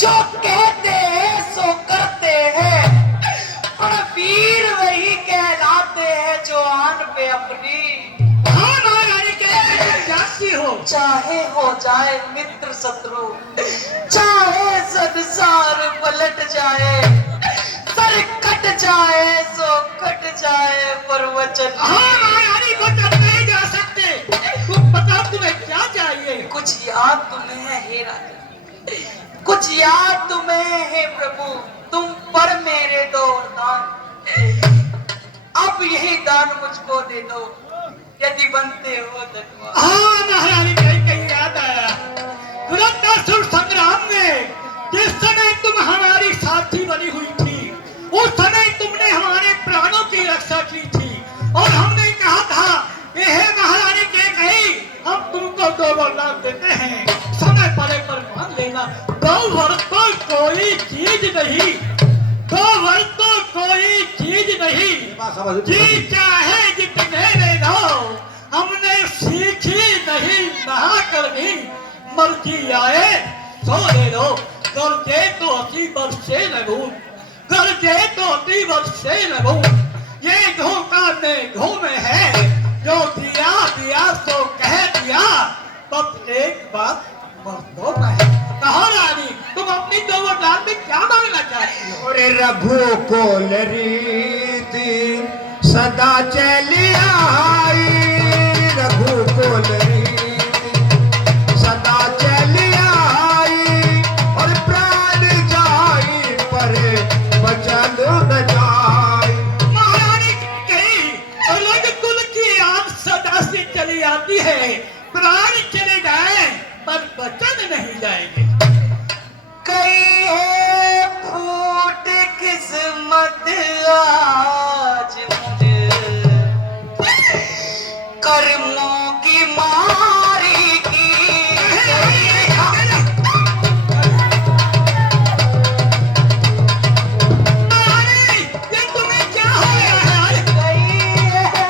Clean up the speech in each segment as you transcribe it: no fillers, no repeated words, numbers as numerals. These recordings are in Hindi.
जो कहते हैं सो करते हैं, पर वीर वही कहलाते हैं जो आन पे अपनी चाहे हो जाए मित्र शत्रु, चाहे संसार पलट जाए, सर कट जाए सो कट जाए, पर वचन वचन नहीं जा सकते। तुम बताओ तुम्हें क्या चाहिए? कुछ याद तुम्हें है हे राजा, कुछ याद तुम्हें है प्रभु, तुम पर मेरे दो दान, अब यही दान मुझको दे दो यदि बनते हो धनवान। हाँ महारानी, कहीं याद आया कुरुक्षेत्र संग्राम में जिस समय तुम हमारी साथी बनी हुई थी, उस समय तुमने हमारे प्राणों की रक्षा की थी और हमने कहा था कि हे महारानी के कहीं हम तुमको 2 वरदान देते हैं, समय पड़े पर मान लेना। 2 वर तो कोई चीज नहीं, 2 वर तो कोई चीज नहीं, जी चाहे जितने ले लो, हमने सीखी नहीं नहा कर भी, मर्जी आए सो ले लो, गर्जे तो 80 वर्ष से लगू, गर्जे तो 80 वर्ष से लगू, ये धोखा में घूमे है, जो दिया दिया सो कह दिया, तब एक बात मर्दों में है। कहो रानी, तुम अपनी 2 वरदान में क्या मांगना चाहती हो? अरे रघुकुल रीति सदा चली आई, रघुकुल रीति सदा चली आई, और प्राण जाई पर वचन न जाई। महारानी कहीं अलग कुल की आग सदा से चली आती है, प्राण चले जाए पर वचन नहीं जाएंगे। कई है फूट किस्मत आज मुझे, कर्मों की मारी की। ये तुम्हें क्या हो गया है? कई है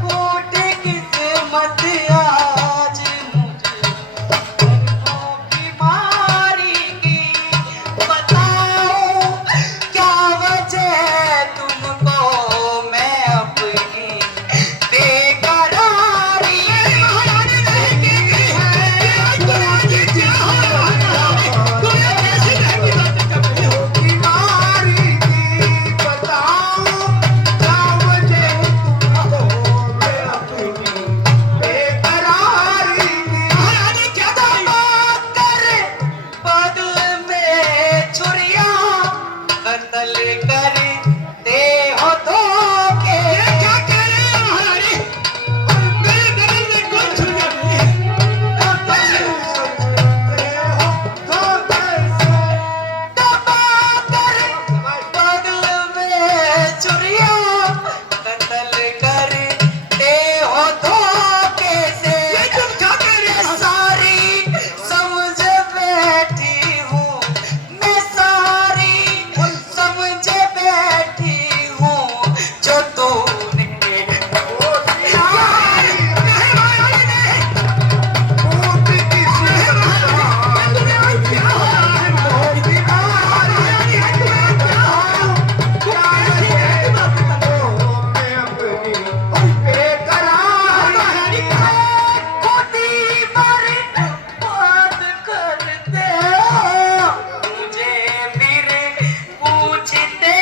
फूट किस्मत आज मुझे, कर्मों की मारी की। बताओ क्या वजह है तुमको मैं अपनी बेकरारी। बीमारी की बताओ क्या वजह तुमको मैं अपनी बेकरारी की। कर बदल में छुरिया कत्ल करते हो धोखे। क्या कह रहे हो महारानी? मेरे बगल में कौन छुरिया नहीं है? बदल में छुरिया कत्ल करते हो धोखे से। तुम क्या कह रहे हो? सारी समझ बैठी हूँ मैं, सारी समझ बैठी हूँ जो तूने खुदी बर्बाद करते हो मुझे, फिर पूछते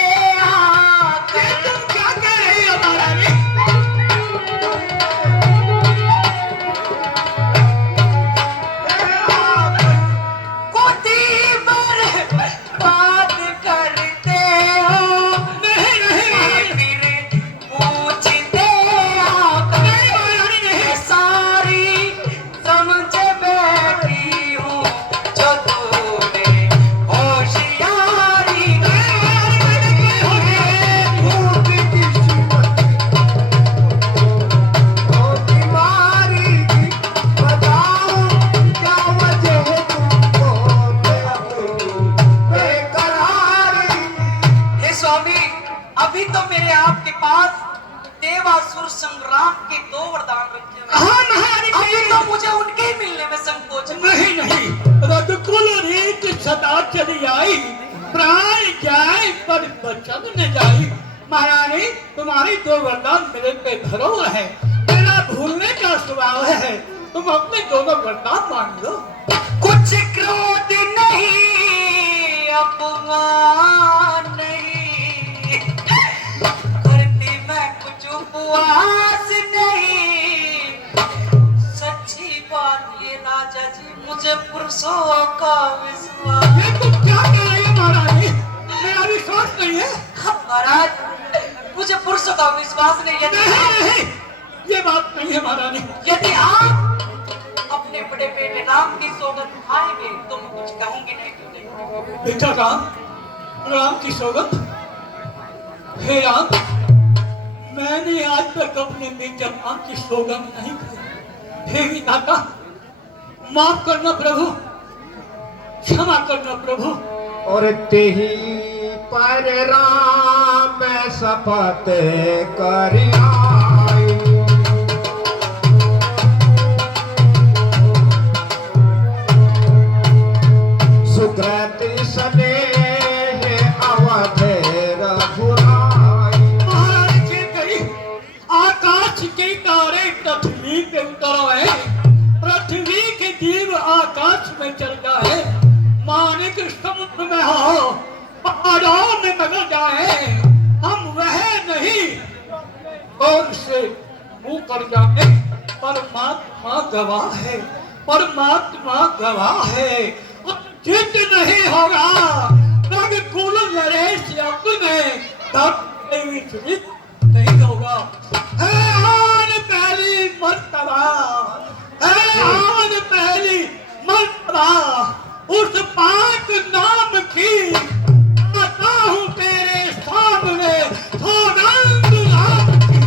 आकर। तुम क्या कह रही हो महारानी? खुदी बर्बाद करते हो, नहीं नहीं फिर पूछते आकर। सारी समझ बैठी हूँ जो तूने होशियारी बीमारी की बताओ क्या वजह तुमको मैं अपनी बेकरारी। हे स्वामी, अभी तो मेरे आपके पास देवासुर संग्राम के 2 वरदान रखे हुए हैं। हाँ महारानी, अभी तो मुझे उनके ही मिलने में संकोच है। नहीं नहीं, रघुकुल रीत सदा चली आई, प्राण जाए पर बचन न जाई। महारानी तुम्हारी दो वरदान मेरे पे धरो है, मेरा भूलने का स्वभाव है, तुम अपने दोनों वरदान मांग लो। कुछ क्रोध नहीं, अपमान नहीं, करती मैं कुछ उपवास नहीं। सच्ची बात ये राजा जी, मुझे पुरुषों का विश्वास। ये तुम क्या कह रही हो महारानी? मेरा विश्वास नहीं है। महाराज मुझे पुरुषों का विश्वास नहीं है। नहीं, ये बात नहीं है महारानी। यदि आप अपने बड़े बेटे राम की सौगंध खाएंगे तो मैं कुछ कहूंगी नहीं। बेटा राम, राम की सौगंध? हे राम, मैंने आज तक अपने बेटे राम की सौगंध नहीं खाई। हे विधाता, माफ करना प्रभु, क्षमा करना प्रभु। और तेही पर राम शपथ करियाई। सुकृत स्नेह अवध रघुराई। महारानी जी कही, आकाश के तारे पृथ्वी पे उतर आए, पृथ्वी के जीव आकाश में चल जाए, मानिक समुद्र में हो, पहाड़ों में बदल जाए, हम वह नहीं और से मुंह कर जाए। परमात्मा गवाह है, परमात्मा गवाह है, चित नहीं होगा तब कुल नरेश अपने तब विचलित नहीं होगा। है आन पहली मर्तबा, है आन पहली मर्तबा उस पाक नाम की, आता हूँ तेरे सामने सौगंध राम की।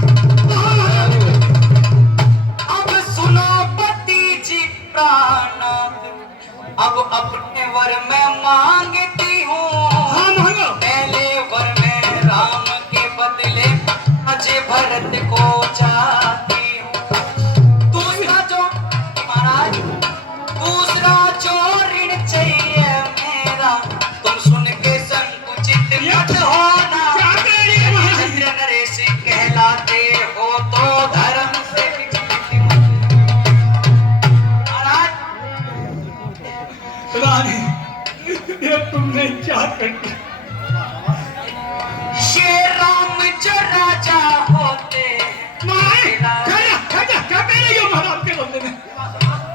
अब सुनो पति जी प्राणनाथ, अब अपने वर मैं मांगती हूँ। हाँ मांगो। पहले वर में राम के बदले अजय भरत को चाहती हूँ। दूसरा जो महाराज, दूसरा जो ऋण चाहिए मेरा, तुम सुन के संकुचित मत होना। क्या कह रही है महाराज? चंद्र नरेश कहलाते हो तो धर्म से विचलित मत। महाराज रानी, ये तुमने क्या कर दिया? ये राम जो राजा होते माए, क्या कह रही हो महाराज के बंदे में?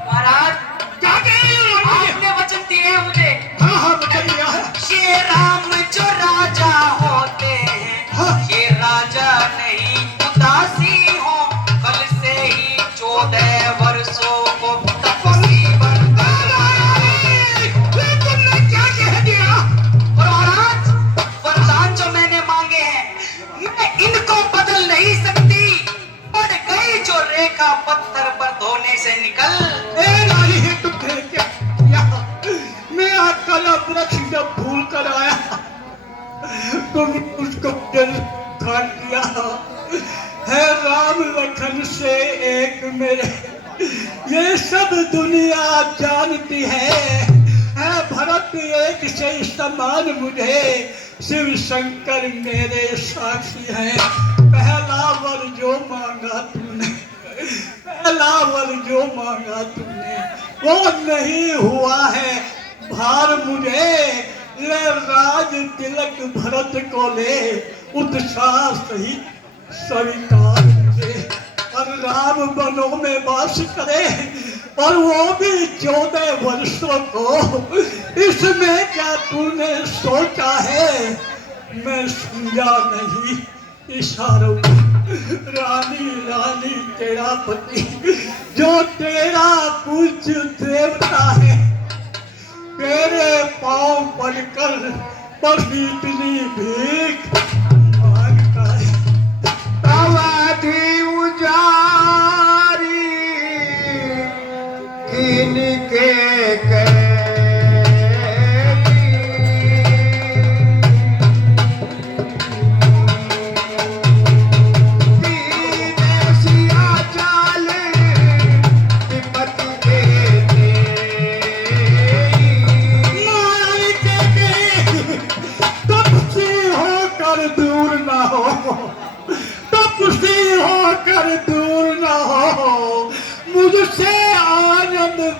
महाराज क्या कह रही हो रानी जी? आपने वचन दिए हैं मुझे। हाँ हाँ बता दिया है। ये राम जो राजा होते हैं, हाँ। ये राजा नहीं उदासी हो, कल से ही 14 वर्षों को तपस्वी बनता ये तुमने क्या कह दिया? और महाराज वरदान जो मैंने मांगे हैं, मैं इनको बदल नहीं सकती। पड़ गई जो रेखा पत्थर पर धोने से निकल। ए रानी, ये तुमने क्या किया? मैं कल वृक्ष जब भूल कर आया, तुमने उसको जल खा लिया। है राम लखन से एक मेरे, ये सब दुनिया जानती है भरत एक से समान मुझे, शिव शंकर मेरे साक्षी हैं। पहला वर जो मांगा तुमने, पहला वर जो मांगा तुमने, वो नहीं हुआ है भार मुझे। ले राज तिलक भरत को ले, उत्साह सहित स्वीकार मुझे। और राम वनों में वास करे, और वो भी 14 वर्षों को। इसमें क्या तूने सोचा है? मैं समझा नहीं इशारों। रानी रानी तेरा पति, जो तेरा पूज्य देवता है, तेरे पांव पड़कर बस इतनी भीख मांगता है। अवधि उजारी किनके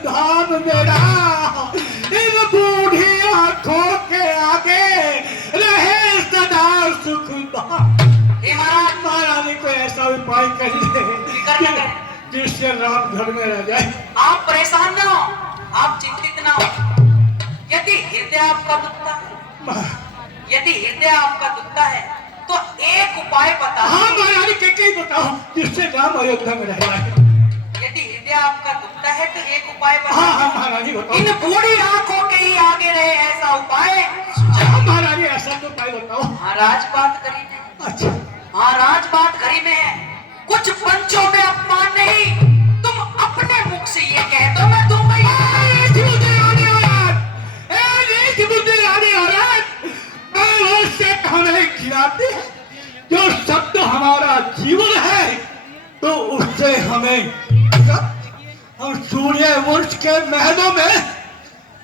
धाम मेरा इन बूढ़ी आंखों के आगे रहे सदा सुख। हे महाराज, महारानी को ऐसा उपाय करिए जिससे राम घर में रह जाए। आप परेशान ना हो, आप चिंतित ना हो। यदि हृदय आपका दुखता है, यदि हृदय आपका दुखता है तो एक उपाय बता। हाँ महारानी के बताओ जिससे राम अयोध्या में रह जाए। यदि हृदय आपका दुखता है तो एक उपाय बता। हाँ हाँ महारानी बताओ। इन बूढ़ी आंखों के ही आगे रहे ऐसा उपाय। हाँ महारानी ऐसा तो उपाय बताओ। महाराज बात करी में। अच्छा महाराज बात करी में है, कुछ पंचों में अपमान नहीं। तुम अपने मुख से ये कह दो मैं दूंगा। हमें खिलाते हैं जो शब्द हमारा जीवन है, तो उससे हमें हम सूर्य वंश के महलों में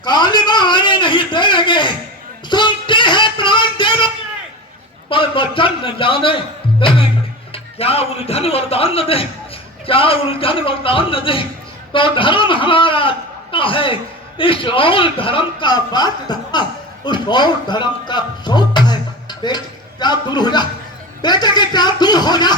कालिमा आने नहीं देंगे। सुनते हैं प्राण देने पर वचन न जाने देंगे। क्या उल्झन वरदान न दे, क्या उल्झन वरदान न दे तो धर्म हमारा का है। इस और धर्म का बात था, उस और धर्म का सोच है। बेटे क्या दूर हो जा, बेटे के क्या दूर हो जा।